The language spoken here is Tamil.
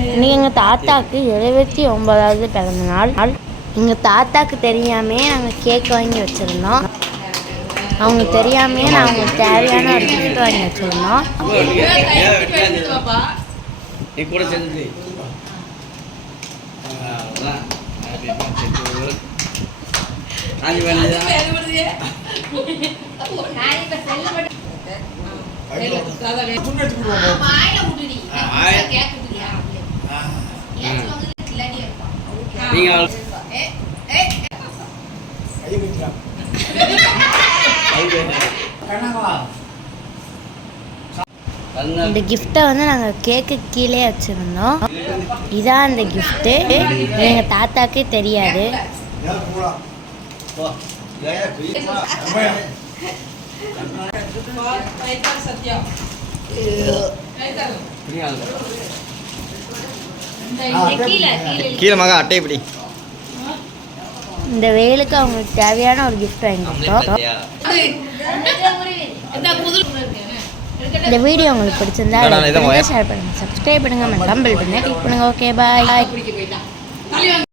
இன்னைக்கு எங்கள் தாத்தாவுக்கு 79வது பிறந்த நாள். எங்கள் தாத்தாவுக்கு தெரியாமே நாங்கள் கேக் வாங்கி வச்சுருந்தோம். அவங்க தெரியாமே நான் அவங்களுக்கு தேவையான ஒரு கிஃப்ட் வாங்கி வச்சுருந்தோம். இந்த கிஃப்டை வந்து நாங்கள் கேக்கு கீழே வச்சுருந்தோம். இதான் அந்த கிஃப்ட்டு. எங்கள் தாத்தாக்கே தெரியாது. கீழே மகா அட்டை பிடி. இந்த வேலுக்கு அவங்களுக்கு தேவையான ஒரு கிஃப்ட் வாங்கி கொடுத்தோம். இந்த வீடியோ உங்களுக்கு பிடிச்சிருந்தா ஷேர் பண்ணுங்க, சப்ஸ்கிரைப் பண்ணுங்க, பெல் பட்டனை கிளிக் பண்ணுங்க. ஓகே, பாய்.